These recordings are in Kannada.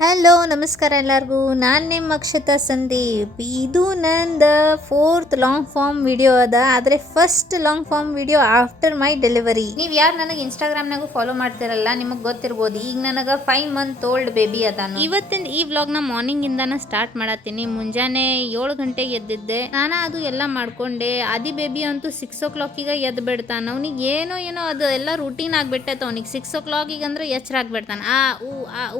ಹಲೋ ನಮಸ್ಕಾರ ಎಲ್ಲರಿಗೂ. ನಾನು ನಿಮ್ಮ ಅಕ್ಷತಾ ಸಂದೀಪ್. ಇದು ನಂದು 4th ಲಾಂಗ್ ಫಾರ್ಮ್ ವಿಡಿಯೋ ಅದ, ಆದರೆ first long form video after my delivery. ನೀವು ಯಾರು ನನಗೆ ಇನ್ಸ್ಟಾಗ್ರಾಮ್ನಾಗೂ ಫಾಲೋ ಮಾಡ್ತಿರಲ್ಲ, ನಿಮಗೆ ಗೊತ್ತಿರ್ಬೋದು. ಈಗ ನನಗೆ 5 month ಓಲ್ಡ್ ಬೇಬಿ ಅದಾನು. ಇವತ್ತಿನ ಈ ವ್ಲಾಗ್ನ ಮಾರ್ನಿಂಗ್ ಇಂದಾನ ಸ್ಟಾರ್ಟ್ ಮಾಡತ್ತೀನಿ. ಮುಂಜಾನೆ 7 ಗಂಟೆಗೆ ಎದ್ದಿದ್ದೆ. ನಾನು ಅದು ಎಲ್ಲ ಮಾಡ್ಕೊಂಡೆ. ಆದಿ ಬೇಬಿ ಅಂತೂ 6 o'clock ಎದ್ದು ಬಿಡ್ತಾನ. ಅವನಿಗೆ ಏನೋ ಅದು ಎಲ್ಲ ರೂಟೀನ್ ಆಗಿಬಿಟ್ಟೈತೆ. ಅವನಿಗೆ 6 o'clock ಅಂದ್ರೆ ಎಚ್ಚರ ಆಗ್ಬಿಡ್ತಾನೆ.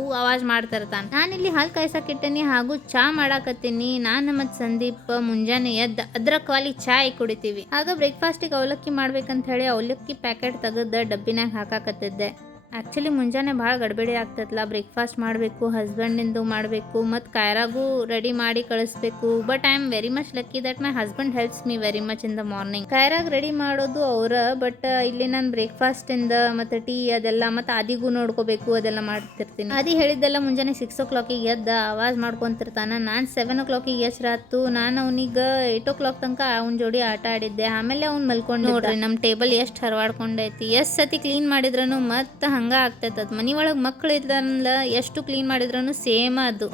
ಊ ಆವಾಜ್ ಮಾಡ್ತಾರೆ. ನಾನಿಲ್ಲಿ ಹಾಲು ಕಾಯ್ಸಕ್ಕಿಟ್ಟೇನಿ ಹಾಗೂ ಚಾ ಮಾಡಾಕತ್ತೀನಿ. ನಾನು ಮತ್ತು ಸಂದೀಪ್ ಮುಂಜಾನೆ ಎದ್ದು ಅದ್ರಕ್ ವಾಲಿ ಚಾಯ್ ಕುಡಿತೀವಿ. ಆಗ ಬ್ರೇಕ್ಫಾಸ್ಟಿಗೆ ಅವಲಕ್ಕಿ ಮಾಡ್ಬೇಕಂತ ಹೇಳಿ ಅವಲಕ್ಕಿ ಪ್ಯಾಕೆಟ್ ತೆಗೆದು ಡಬ್ಬಿನಾಗ ಹಾಕಾಕತ್ತಿದ್ದೆ. ಆ್ಯಕ್ಚುಲಿ ಮುಂಜಾನೆ ಭಾಳ ಗಡ್ಬಡಿ ಆಗ್ತೈತಲ್ಲ. ಬ್ರೇಕ್ಫಾಸ್ಟ್ ಮಾಡಬೇಕು, ಹಸ್ಬೆಂಡಿಂದು ಮಾಡಬೇಕು, ಮತ್ತು ಕಾಯ್ರಾಗೂ ರೆಡಿ ಮಾಡಿ ಕಳಿಸ್ಬೇಕು. But I am very much lucky that my husband helps me very much in the morning. ಕಾಯ್ರಾಗ ರೆಡಿ ಮಾಡೋದು ಅವ್ರ, ಬಟ್ ಇಲ್ಲಿ ನಾನು ಬ್ರೇಕ್ಫಾಸ್ಟಿಂದ ಮತ್ತು ಟೀ ಅದೆಲ್ಲ ಮತ್ತು ಆದಿಗೂ ನೋಡ್ಕೋಬೇಕು, ಅದೆಲ್ಲ ಮಾಡ್ತಿರ್ತೀನಿ. ಆದಿ ಹೇಳಿದ್ದೆಲ್ಲ ಮುಂಜಾನೆ 6 o'clock ಎದ್ದು ಆವಾಜ್ ಮಾಡ್ಕೊಂತಿರ್ತಾನೆ. ನಾನು 7 o'clock ಎಚ್ಚರಾತು. ನಾನು ಅವನಿಗೆ 8 o'clock ತನಕ ಅವ್ನ ಜೋಡಿ ಆಟ ಆಡಿದ್ದೆ. ಆಮೇಲೆ ಅವ್ನು ಮಲ್ಕೊಂಡು. ನೋಡ್ರಿ ನಮ್ಮ ಟೇಬಲ್ ಎಷ್ಟು ಹರವಾಡ್ಕೊಂಡೈತಿ. ಎಷ್ಟು ಸತಿ ಕ್ಲೀನ್ ಮಾಡಿದ್ರೂ ಮತ್ತು ಹಂಗೆ ಆಗ್ತೈತೆ. ಅದು ಮನೆ ಒಳಗೆ ಮಕ್ಳು ಇದ್ರಲ್ಲ, ಎಷ್ಟು ಕ್ಲೀನ್ ಮಾಡಿದ್ರೂ ಸೇಮ್ ಅದು.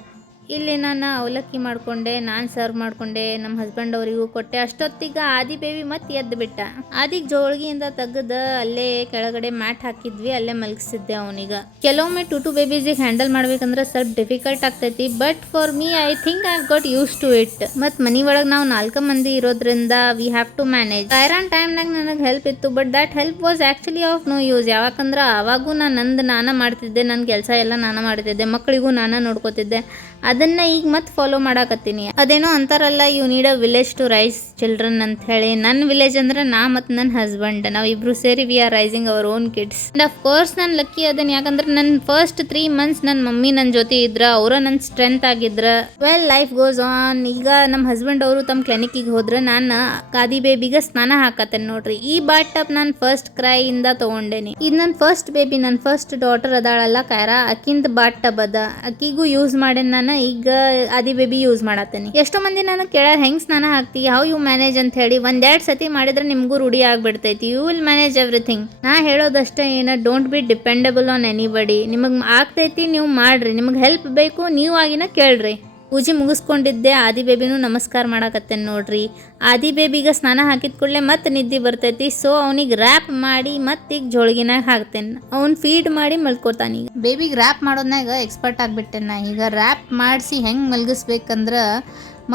ಇಲ್ಲಿ ನಾನು ಅವಲಕ್ಕಿ ಮಾಡಿಕೊಂಡೆ, ನಾನು ಸರ್ವ್ ಮಾಡಿಕೊಂಡೆ, ನಮ್ಮ ಹಸ್ಬೆಂಡ್ ಅವರಿಗೂ ಕೊಟ್ಟೆ. ಅಷ್ಟೊತ್ತಿಗೆ ಆದಿ ಬೇಬಿ ಮತ್ತೆ ಎದ್ದು ಬಿಟ್ಟ. ಆದಿಗೆ ಜೋಳಿಗೆಯಿಂದ ತೆಗೆದು ಅಲ್ಲೇ ಕೆಳಗಡೆ ಮ್ಯಾಟ್ ಹಾಕಿದ್ವಿ, ಅಲ್ಲೇ ಮಲಗಿಸಿದ್ದೆ ಅವನಿಗೆ. ಕೆಲವೊಮ್ಮೆ ಟು ಬೇಬೀಸಿಗೆ ಹ್ಯಾಂಡಲ್ ಮಾಡ್ಬೇಕಂದ್ರೆ ಸ್ವಲ್ಪ ಡಿಫಿಕಲ್ಟ್ ಆಗ್ತೈತಿ. But for me I think I have got use to it. ಮತ್ತು ಮನೆ ಒಳಗೆ ನಾವು 4 ಮಂದಿ ಇರೋದ್ರಿಂದ we have to manage. Iron ಟೈಮ್ನಾಗ ನನಗೆ ಹೆಲ್ಪ್ ಇತ್ತು, but that help was actually of no use. ಯಾಕಂದ್ರೆ ಆವಾಗೂ ನಾನು ಮಾಡ್ತಿದ್ದೆ, ನನ್ನ ಕೆಲಸ ಎಲ್ಲ ನಾನು ಮಾಡ್ತಿದ್ದೆ, ಮಕ್ಕಳಿಗೂ ನಾನು ನೋಡ್ಕೋತಿದ್ದೆ. ಅದನ್ನು ಈಗ ಮತ್ತೆ ಫಾಲೋ ಮಾಡಾಕತ್ತೀನಿ. ಅದೇನೋ ಅಂತಾರಲ್ಲ, you need a village to raise children ಅಂತ ಹೇಳಿ. ನನ್ನ ವಿಲೇಜ್ ಅಂದ್ರೆ ನಾ ಮತ್ತು ನನ್ನ ಹಸ್ಬೆಂಡ್, ನಾವಿಬ್ರು ಸೇರಿ we are raising our own kids. And of course ನಾನು ಲಕ್ಕಿ ಅದನ್ನು. ಯಾಕಂದ್ರೆ ನನ್ನ ಫಸ್ಟ್ 3 months ನನ್ನ ಮಮ್ಮಿ ನನ್ನ ಜೊತೆ ಇದ್ರ, ಅವರ ನನ್ನ ಸ್ಟ್ರೆಂತ್ ಆಗಿದ್ರ. Well, life goes on. ಈಗ ನಮ್ಮ ಹಸ್ಬೆಂಡ್ ಅವರು ತಮ್ಮ ಕ್ಲಿನಿಕ್ಕಿಗೆ ಹೋದ್ರೆ ನಾನು ಆದಿ ಬೇಬಿಗೆ ಸ್ನಾನ ಹಾಕತ್ತೇನೆ. ನೋಡ್ರಿ, ಈ ಬಾಟ್ ಟಬ್ ನಾನು ಫಸ್ಟ್ ಕ್ರೈ ಇಂದ ತೊಗೊಂಡೇನಿ. ಇದು ನನ್ನ ಫಸ್ಟ್ ಬೇಬಿ, ನನ್ನ ಫಸ್ಟ್ ಡಾಟರ್ ಅದಾಳಲ್ಲ ಕಾಯ್ರಾ, ಅಕ್ಕಿಂದ ಬಾಟ್ ಟಬ್ ಅದ. ಅಕ್ಕಿಗೂ ಯೂಸ್ ಮಾಡೇನಿ ನಾನು. ಈಗ ಆದಿ ಬೇಬಿ ಯೂಸ್ ಮಾಡತ್ತೇನೆ. ಎಷ್ಟೋ ಮಂದಿ ನಾನು ಕೇಳ್ಯಾರ, ಹೆಂಗೆ ಸ್ನಾನ ಹಾಕ್ತಿ, ಹೌ ಯು ಮ್ಯಾನೇಜ್ ಅಂತ ಹೇಳಿ. 1-2 ಸತಿ ಮಾಡಿದ್ರೆ ನಿಮಗೂ ರೂಢಿ ಆಗ್ಬಿಡ್ತೈತಿ. You will manage everything. ನಾ ಹೇಳೋದಷ್ಟೇ, don't be dependable on anybody. ನಿಮಗೆ ಆಗ್ತೈತಿ, ನೀವು ಮಾಡ್ರಿ. ನಿಮಗೆ ಹೆಲ್ಪ್ ಬೇಕು, ನೀವು ಆಗಿನ ಕೇಳ್ರಿ. ಪೂಜೆ ಮುಗಿಸ್ಕೊಂಡಿದ್ದೆ. ಆದಿ ಬೇಬಿನೂ ನಮಸ್ಕಾರ ಮಾಡಾಕತ್ತೇನೆ. ನೋಡ್ರಿ, ಆದಿ ಬೇಬಿಗೆ ಸ್ನಾನ ಹಾಕಿದ ಕೂಡಲೇ ಮತ್ತೆ ನಿದ್ದೆ ಬರ್ತೈತಿ. ಸೊ ಅವನಿಗೆ ರ್ಯಾಪ್ ಮಾಡಿ ಮತ್ತೆ ಈಗ ಜೋಳಿಗೆನಾಗ ಹಾಕ್ತೇನೆ. ಅವ್ನು ಫೀಡ್ ಮಾಡಿ ಮಲ್ಕೋತಾನೆ. ಈಗ ಬೇಬಿಗೆ ರ್ಯಾಪ್ ಮಾಡೋದ್ನಾಗ ಎಕ್ಸ್ಪರ್ಟ್ ಆಗಿಬಿಟ್ಟೆನೆ ನಾ. ಈಗ ರ್ಯಾಪ್ ಮಾಡಿಸಿ ಹೆಂಗೆ ಮಲ್ಗಿಸ್ಬೇಕಂದ್ರೆ,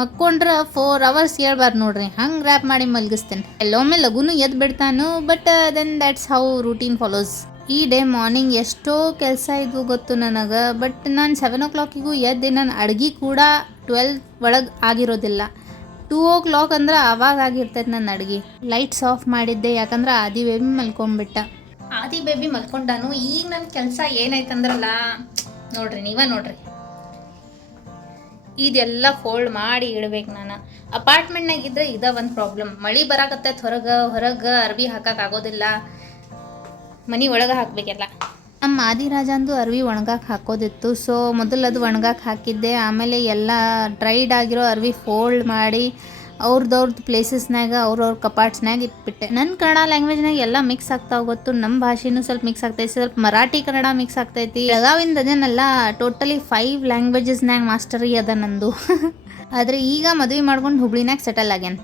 ಮಕ್ಕೊಂಡ್ರೆ 4 hours ಹೇಳ್ಬಾರ್ದು ನೋಡ್ರಿ, ಹಂಗೆ ರ್ಯಾಪ್ ಮಾಡಿ ಮಲ್ಗಿಸ್ತೇನೆ. ಎಲ್ಲೊಮ್ಮೆ ಲಗುನು ಎದ್ದು ಬಿಡ್ತಾನು, but then that's how routine follows. ಈ ಡೇ ಮಾರ್ನಿಂಗ್ ಎಷ್ಟೋ ಕೆಲಸ ಇದ್ವು ಗೊತ್ತು ನನಗೆ. ಬಟ್ ನಾನು 7 o'clock ಎದ್ದು ನನ್ನ ಅಡ್ಗೆ ಕೂಡ 12 ಒಳಗೆ ಆಗಿರೋದಿಲ್ಲ. 2 o'clock ಅಂದ್ರೆ ಆವಾಗ ಆಗಿರ್ತೈತೆ ನನ್ನ ಅಡ್ಗೆ. ಲೈಟ್ಸ್ ಆಫ್ ಮಾಡಿದ್ದೆ, ಯಾಕಂದ್ರೆ ಆದಿ ಬೇಬಿ ಮಲ್ಕೊಂಡ್ಬಿಟ್ಟ. ಆದಿ ಬೇಬಿ ಮಲ್ಕೊಂಡಾನು. ಈಗ ನನ್ನ ಕೆಲಸ ಏನಾಯ್ತಂದ್ರಲ್ಲ, ನೋಡ್ರಿ, ನೀವೇ ನೋಡ್ರಿ, ಇದೆಲ್ಲ ಫೋಲ್ಡ್ ಮಾಡಿ ಇಡ್ಬೇಕು. ನಾನು ಅಪಾರ್ಟ್ಮೆಂಟ್ನಾಗಿದ್ದರೆ ಇದ ಒಂದು ಪ್ರಾಬ್ಲಮ್. ಮಳೆ ಬರಾಕತ್ತೈತೆ, ಹೊರಗೆ ಅರ್ಬಿ ಹಾಕೋಕ್ಕಾಗೋದಿಲ್ಲ, ಮನೆ ಒಳಗೆ ಹಾಕಬೇಕೆಲ್ಲ. ನಮ್ಮ ಆದಿರಾಜಂದು ಅರ್ವಿ ಒಣಗಾಕೆ ಹಾಕೋದಿತ್ತು. ಸೊ ಮೊದಲು ಅದು ಒಣಗಾಕೆ ಹಾಕಿದ್ದೆ. ಆಮೇಲೆ ಎಲ್ಲ ಡ್ರೈಡ್ ಆಗಿರೋ ಅರ್ವಿ ಫೋಲ್ಡ್ ಮಾಡಿ ಅವ್ರದ್ದು ಪ್ಲೇಸಸ್ನಾಗ ಅವ್ರವ್ರ ಕಪಾಟ್ಸ್ನಾಗ ಇಟ್ಬಿಟ್ಟೆ. ನನ್ನ ಕನ್ನಡ ಲ್ಯಾಂಗ್ವೇಜ್ನಾಗ ಎಲ್ಲ ಮಿಕ್ಸ್ ಆಗ್ತಾ ಹೋಗುತ್ತು. ನಮ್ಮ ಭಾಷೆನೂ ಸ್ವಲ್ಪ ಮಿಕ್ಸ್ ಆಗ್ತೈತಿ, ಸ್ವಲ್ಪ ಮರಾಠಿ ಕನ್ನಡ ಮಿಕ್ಸ್ ಆಗ್ತೈತಿ. ಬೆಳಗಾವಿಂದ ಅದೇನಲ್ಲ ಟೋಟಲಿ 5 languagesನಾಗ ಮಾಸ್ಟರಿ ಅದ ನಂದು. ಆದರೆ ಈಗ ಮದುವೆ ಮಾಡ್ಕೊಂಡು ಹುಬ್ಳಿನಾಗ ಸೆಟಲ್ ಆಗ್ಯಾನ.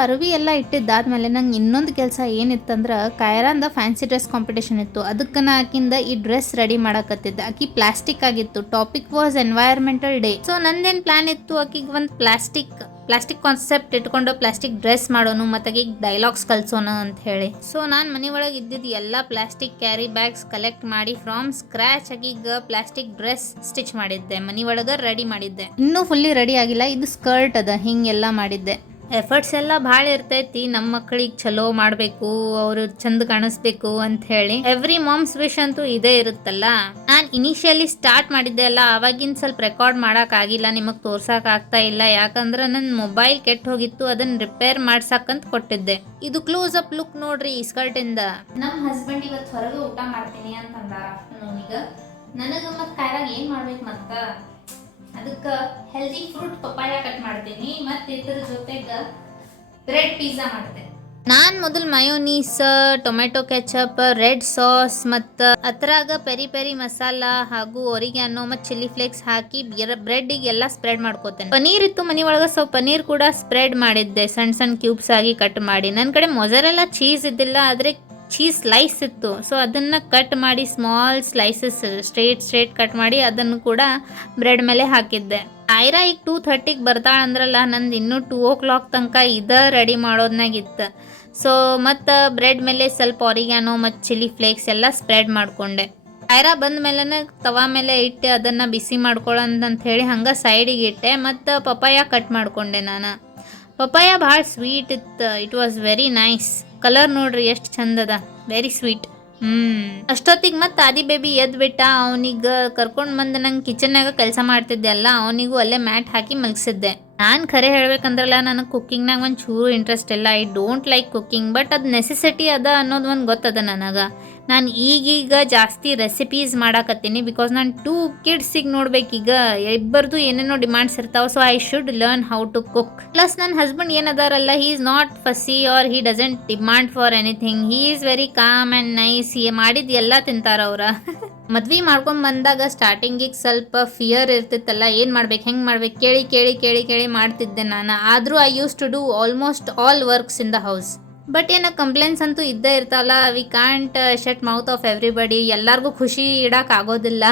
ಅರ್ವಿ ಎಲ್ಲ ಇಟ್ಟಿದ್ದಾದ್ಮೇಲೆ ನಂಗೆ ಇನ್ನೊಂದು ಕೆಲಸ ಏನಿತ್ತಂದ್ರೆ, ಕಾಯ್ರಾಂದ ಫ್ಯಾನ್ಸಿ ಡ್ರೆಸ್ ಕಾಂಪಿಟೇಷನ್ ಇತ್ತು. ಅದಕ್ಕೆ ನಾ ಆಕಿಂದ ಈ ಡ್ರೆಸ್ ರೆಡಿ ಮಾಡಕತ್ತಿದ್ದೆ. ಆಕಿ ಪ್ಲಾಸ್ಟಿಕ್ ಆಗಿತ್ತು. Topic was environmental day. So ನಂದೇನು ಪ್ಲಾನ್ ಇತ್ತು, ಆಕಿಗೆ ಒಂದು ಪ್ಲಾಸ್ಟಿಕ್ ಕಾನ್ಸೆಪ್ಟ್ ಇಟ್ಕೊಂಡು ಪ್ಲಾಸ್ಟಿಕ್ ಡ್ರೆಸ್ ಮಾಡೋನು ಮತ್ತು ಆಕಿಗೆ ಡೈಲಾಗ್ಸ್ ಕಲ್ಸೋಣ ಅಂತ ಹೇಳಿ. ಸೊ ನಾನು ಮನೆ ಒಳಗೆ ಇದ್ದಿದ್ದು ಎಲ್ಲ ಪ್ಲಾಸ್ಟಿಕ್ ಕ್ಯಾರಿ ಬ್ಯಾಗ್ಸ್ ಕಲೆಕ್ಟ್ ಮಾಡಿ ಫ್ರಾಮ್ ಸ್ಕ್ರ್ಯಾಚ್ ಆಕಿಗೆ ಪ್ಲಾಸ್ಟಿಕ್ ಡ್ರೆಸ್ ಸ್ಟಿಚ್ ಮಾಡಿದ್ದೆ. ಮನೆ ಒಳಗೆ ರೆಡಿ ಮಾಡಿದ್ದೆ. ಇನ್ನೂ ಫುಲ್ಲಿ ರೆಡಿ ಆಗಿಲ್ಲ. ಇದು ಸ್ಕರ್ಟ್ ಅದ, ಹಿಂಗೆಲ್ಲ ಮಾಡಿದ್ದೆ. ಎಫರ್ಟ್ಸ್ ಎಲ್ಲ ಭಾಳ ಇರ್ತೈತಿ. ನಮ್ಮ ಮಕ್ಕಳಿಗೆ ಚಲೋ ಮಾಡಬೇಕು, ಅವರು ಚಂದ ಕಾಣಿಸ್ಬೇಕು ಅಂತ ಹೇಳಿ. ಎವ್ರಿ ಮಾಮ್ಸ್ ವಿಶ್ ಅಂತೂ ಇದೇ ಇರುತ್ತಲ್ಲ. ನಾನು ಇನಿಷಿಯಲಿ ಸ್ಟಾರ್ಟ್ ಮಾಡಿದ್ದೆ ಅಲ್ಲ, ಆವಾಗಿನ ಸ್ವಲ್ಪ ರೆಕಾರ್ಡ್ ಮಾಡೋಕ್ಕಾಗಿಲ್ಲ, ನಿಮಗೆ ತೋರ್ಸೋಕೆ ಆಗ್ತಾ ಇಲ್ಲ. ಯಾಕಂದ್ರೆ ನನ್ನ ಮೊಬೈಲ್ ಕೆಟ್ಟು ಹೋಗಿತ್ತು, ಅದನ್ನು ರಿಪೇರ್ ಮಾಡ್ಸಕ್ಕಂತ ಕೊಟ್ಟಿದ್ದೆ. ಇದು ಕ್ಲೋಸ್ ಅಪ್ ಲುಕ್ ನೋಡ್ರಿ ಈ ಸ್ಕರ್ಟಿಂದ. ನಮ್ಮ ಹಸ್ಬೆಂಡ್ ಇವತ್ತು ಹೊರಗೆ ಊಟ ಮಾಡ್ತೀನಿ ಅಂತಂದಾರ ಆಫ್ಟರ್ನೂನಿಗೆ. ನನಗೆ ಮತ್ತು ಕಾಯ್ರಾಗ ಏನು ಮಾಡ್ಬೇಕು ಮತ್ತು ಅದಕ್ಕೆ ಹೆಲ್ದಿ ಫ್ರೂಟ್ ಪಪ್ಪಾಯ ಕಟ್ ಮಾಡ್ತೀನಿ, ಮತ್ತು ಇದ್ರ ಜೊತೆಗೆ ಬ್ರೆಡ್ ಪಿಜ್ಜಾ ಮಾಡ್ತೇನೆ. ನಾನು ಮೊದಲು mayonnaise, tomato ketchup, red sauce ಮತ್ತು ಅದ್ರಾಗ ಪೆರಿ ಪೆರಿ ಮಸಾಲ ಹಾಗೂ ಒರಿಗ್ಯಾನೋ ಮತ್ತು ಚಿಲ್ಲಿ ಫ್ಲೇಕ್ಸ್ ಹಾಕಿ ಬ್ರೆಡ್ಡಿಗೆ ಎಲ್ಲ ಸ್ಪ್ರೆಡ್ ಮಾಡ್ಕೋತೇನೆ. ಪನೀರ್ ಇತ್ತು ಮನೆ ಒಳಗೆ, ಸೊ ಪನೀರ್ ಕೂಡ ಸ್ಪ್ರೆಡ್ ಮಾಡಿದ್ದೆ ಸಣ್ಣ ಸಣ್ಣ ಕ್ಯೂಬ್ಸ್ ಆಗಿ ಕಟ್ ಮಾಡಿ. ನನ್ನ ಕಡೆ ಮೊಜರೆಲ್ಲ ಚೀಸ್ ಇದ್ದಿಲ್ಲ, ಆದರೆ ಚೀಸ್ ಸ್ಲೈಸ್ ಇತ್ತು. ಸೊ ಅದನ್ನು ಕಟ್ ಮಾಡಿ ಸ್ಮಾಲ್ ಸ್ಲೈಸಸ್ ಸ್ಟ್ರೇಟ್ ಕಟ್ ಮಾಡಿ ಅದನ್ನು ಕೂಡ ಬ್ರೆಡ್ ಮೇಲೆ ಹಾಕಿದ್ದೆ. ಐರಾ ಈಗ 2:30ಗೆ ಬರ್ತಾಳಂದ್ರಲ್ಲ, ನಂದು ಇನ್ನೂ 2 o'clock ತನಕ ರೆಡಿ ಮಾಡೋದ್ನಾಗಿತ್ತು. ಸೊ ಮತ್ತು ಬ್ರೆಡ್ ಮೇಲೆ ಸ್ವಲ್ಪ ಒರಿಗ್ಯಾನೋ ಮತ್ತು ಚಿಲ್ಲಿ ಫ್ಲೇಕ್ಸ್ ಎಲ್ಲ ಸ್ಪ್ರೆಡ್ ಮಾಡಿಕೊಂಡೆ. ಐರಾ ಬಂದ ಮೇಲೆ ತವಾ ಮೇಲೆ ಇಟ್ಟು ಅದನ್ನು ಬಿಸಿ ಮಾಡ್ಕೊಳ್ಳೋಂತ ಹೇಳಿ ಹಂಗೆ ಸೈಡಿಗೆ ಇಟ್ಟೆ. ಮತ್ತು ಪಪಾಯ ಕಟ್ ಮಾಡಿಕೊಂಡೆ ನಾನು. ಪಪಾಯ ಭಾಳ ಸ್ವೀಟ್ ಇತ್ತು. It was very nice. Colour ನೋಡ್ರಿ ಎಷ್ಟು ಚಂದದ, ವೆರಿ ಸ್ವೀಟ್. ಅಷ್ಟೊತ್ತಿಗೆ ಮತ್ತೆ ಆದಿ ಬೇಬಿ ಎದ್ಬಿಟ್ಟ. ಅವನಿಗೆ ಕರ್ಕೊಂಡು ಬಂದು ನಂಗೆ ಕಿಚನ್ನಾಗ ಕೆಲಸ ಮಾಡ್ತಿದ್ದೆ ಅಲ್ಲ, ಅವನಿಗೂ ಅಲ್ಲೇ ಮ್ಯಾಟ್ ಹಾಕಿ ಮಲಗಿಸಿದ್ದೆ. ನಾನು ಖರೆ ಹೇಳ್ಬೇಕಂದ್ರಲ್ಲ, ನನಗೆ ಕುಕ್ಕಿಂಗ್ನಾಗ ಒಂದು ಚೂರು ಇಂಟ್ರೆಸ್ಟ್ ಇಲ್ಲ. I don't like cooking, but ಅದು ನೆಸೆಸಿಟಿ ಅದ ಅನ್ನೋದು ಒಂದು ಗೊತ್ತದ ನನಗೆ. ನಾನು ಈಗೀಗ ಜಾಸ್ತಿ ರೆಸಿಪೀಸ್ ಮಾಡಾಕತ್ತೀನಿ, ಬಿಕಾಸ್ ನಾನು 2 ಕಿಡ್ಸಿಗೆ ನೋಡ್ಬೇಕೀಗ, ಇಬ್ಬರದು ಏನೇನೋ ಡಿಮಾಂಡ್ಸ್ ಇರ್ತಾವೆ. So I should learn how to cook. Plus ನನ್ನ ಹಸ್ಬೆಂಡ್ ಏನದಾರಲ್ಲ, he is not fussy or he doesn't demand for anything. He is very calm and nice. ಮಾಡಿದ್ದು ಎಲ್ಲ ತಿಂತಾರವ್ರ. ಮದ್ವೆ ಮಾಡ್ಕೊಂಡು ಬಂದಾಗ ಸ್ಟಾರ್ಟಿಂಗಿಗೆ ಸ್ವಲ್ಪ ಫಿಯರ್ ಇರ್ತಿತ್ತಲ್ಲ, ಏನು ಮಾಡ್ಬೇಕು ಹೆಂಗೆ ಮಾಡ್ಬೇಕು ಕೇಳಿ ಮಾಡ್ತಿದ್ದೆ ನಾನು. ಆದರೂ I use to do almost all works in the house. But ಏನೋ ಕಂಪ್ಲೇಂಟ್ಸ್ ಅಂತೂ ಇದ್ದೇ ಇರ್ತಾವಲ್ಲ. We can't shut mouth of everybody. ಎಲ್ಲರಿಗೂ ಖುಷಿ ಇಡೋಕ್ಕಾಗೋದಿಲ್ಲ.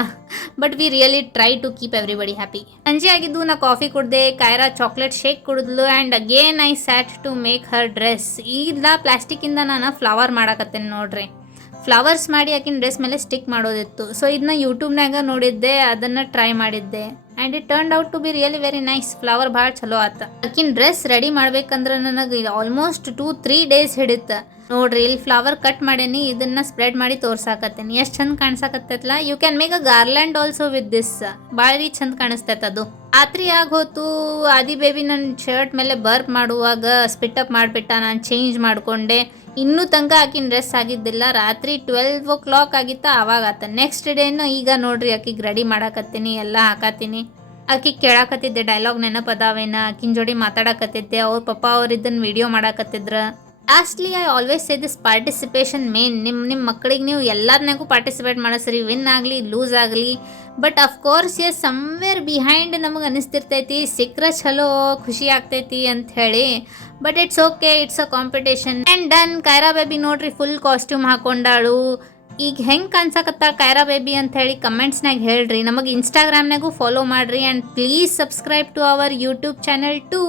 But we really try to keep everybody happy. ಸಂಜೆ ಆಗಿದ್ದು, ನಾ ಕಾಫಿ ಕುಡ್ದೆ, ಕೈರಾ ಚಾಕ್ಲೇಟ್ ಶೇಕ್ ಕುಡಿದ್ಲು. And again I sat to make her dress. ಈಗ ಪ್ಲಾಸ್ಟಿಕ್ಕಿಂದ ನಾನು ಫ್ಲವರ್ ಮಾಡಾಕತ್ತೇನೆ ನೋಡ್ರಿ. ಫ್ಲವರ್ಸ್ ಮಾಡಿ ಆಕಿನ ಡ್ರೆಸ್ ಮೇಲೆ ಸ್ಟಿಕ್ ಮಾಡೋದಿತ್ತು. ಸೊ ಇದನ್ನ ಯೂಟ್ಯೂಬ್ನಾಗ ನೋಡಿದ್ದೆ, ಅದನ್ನು ಟ್ರೈ ಮಾಡಿದ್ದೆ. And it turned out to be really very nice. Flower ಭಾಳ ಚಲೋ ಆತ. ಆಕಿನ ಡ್ರೆಸ್ ರೆಡಿ ಮಾಡ್ಬೇಕಂದ್ರೆ ನನಗೆ ಆಲ್ಮೋಸ್ಟ್ 2-3 days ಹಿಡಿತು. ನೋಡ್ರಿ, ಇಲ್ಲಿ ಫ್ಲವರ್ ಕಟ್ ಮಾಡೇನಿ, ಇದನ್ನು ಸ್ಪ್ರೆಡ್ ಮಾಡಿ ತೋರ್ಸಾಕತ್ತೇನಿ. ಎಷ್ಟು ಚಂದ ಕಾಣಿಸಾಕತ್ತೈತಲ್ಲ. You can make a garland also with this. ಭಾಳ ಚಂದ ಕಾಣಿಸ್ತೈತೆ ಅದು. ರಾತ್ರಿ ಆಗೋತು. ಆದಿ ಬೇಬಿ ನನ್ನ ಶರ್ಟ್ ಮೇಲೆ ಬರ್ಪ್ ಮಾಡುವಾಗ ಸ್ಪಿಟಪ್ ಮಾಡಿಬಿಟ್ಟ. ನಾನು ಚೇಂಜ್ ಮಾಡಿಕೊಂಡೆ. ಇನ್ನೂ ತನಕ ಆಕಿನ ಡ್ರೆಸ್ ಆಗಿದ್ದಿಲ್ಲ. ರಾತ್ರಿ 12 o'clock ಆಗಿತ್ತ, ಆವಾಗ ಆತ. ನೆಕ್ಸ್ಟ್ ಡೇನು ಈಗ ನೋಡ್ರಿ ಆಕಿಗೆ ರೆಡಿ ಮಾಡಾಕತ್ತೀನಿ, ಎಲ್ಲ ಹಾಕತ್ತೀನಿ. ಆಕಿಗೆ ಕೇಳಾಕತ್ತಿದ್ದೆ ಡೈಲಾಗ್ ನೆನಪದಾವೇನ, ಆಕಿನ ಜೋಡಿ ಮಾತಾಡಕತ್ತಿದ್ದೆ. ಅವ್ರ ಪಪ್ಪ ಅವ್ರು ಇದನ್ನು ವಿಡಿಯೋ ಮಾಡಾಕತ್ತಿದ್ರು. Lastly I always say this participation main. ನಿಮ್ಮ ಮಕ್ಕಳಿಗೆ ನೀವು ಎಲ್ಲರನ್ನಾಗೂ ಪಾರ್ಟಿಸಿಪೇಟ್ ಮಾಡಿಸ್ರಿ, ವಿನ್ ಆಗಲಿ ಲೂಸ್ ಆಗಲಿ. But of course yes somewhere behind ನಮಗೆ ಅನಿಸ್ತಿರ್ತೈತಿ, ಸಿಕ್ಕರೆ ಚಲೋ ಖುಷಿ ಆಗ್ತೈತಿ ಅಂತ ಹೇಳಿ. But it's okay, it's a competition. And done. Kaira baby ನೋಡ್ರಿ ಫುಲ್ ಕಾಸ್ಟ್ಯೂಮ್ ಹಾಕೊಂಡಾಳು. ಈಗ ಹೆಂಗೆ ಕಾಣಿಸಕತ್ತಾಳ ಕೈರಾ ಬೇಬಿ ಅಂತ ಹೇಳಿ ಕಮೆಂಟ್ಸ್ನಾಗ ಹೇಳ್ರಿ. ನಮಗೆ ಇನ್ಸ್ಟಾಗ್ರಾಮ್ನಾಗೂ ಫಾಲೋ ಮಾಡಿರಿ. And please subscribe to our YouTube channel too.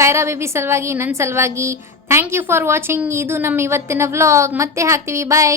Kaira baby ಸಲುವಾಗಿ, ನನ್ನ ಸಲುವಾಗಿ ಥ್ಯಾಂಕ್ ಯು ಫಾರ್ ವಾಚಿಂಗ್. ಇದು ನಮ್ಮ ಇವತ್ತಿನ ವ್ಲಾಗ್. ಮತ್ತೆ ಹಾಕ್ತೀವಿ. ಬಾಯ್.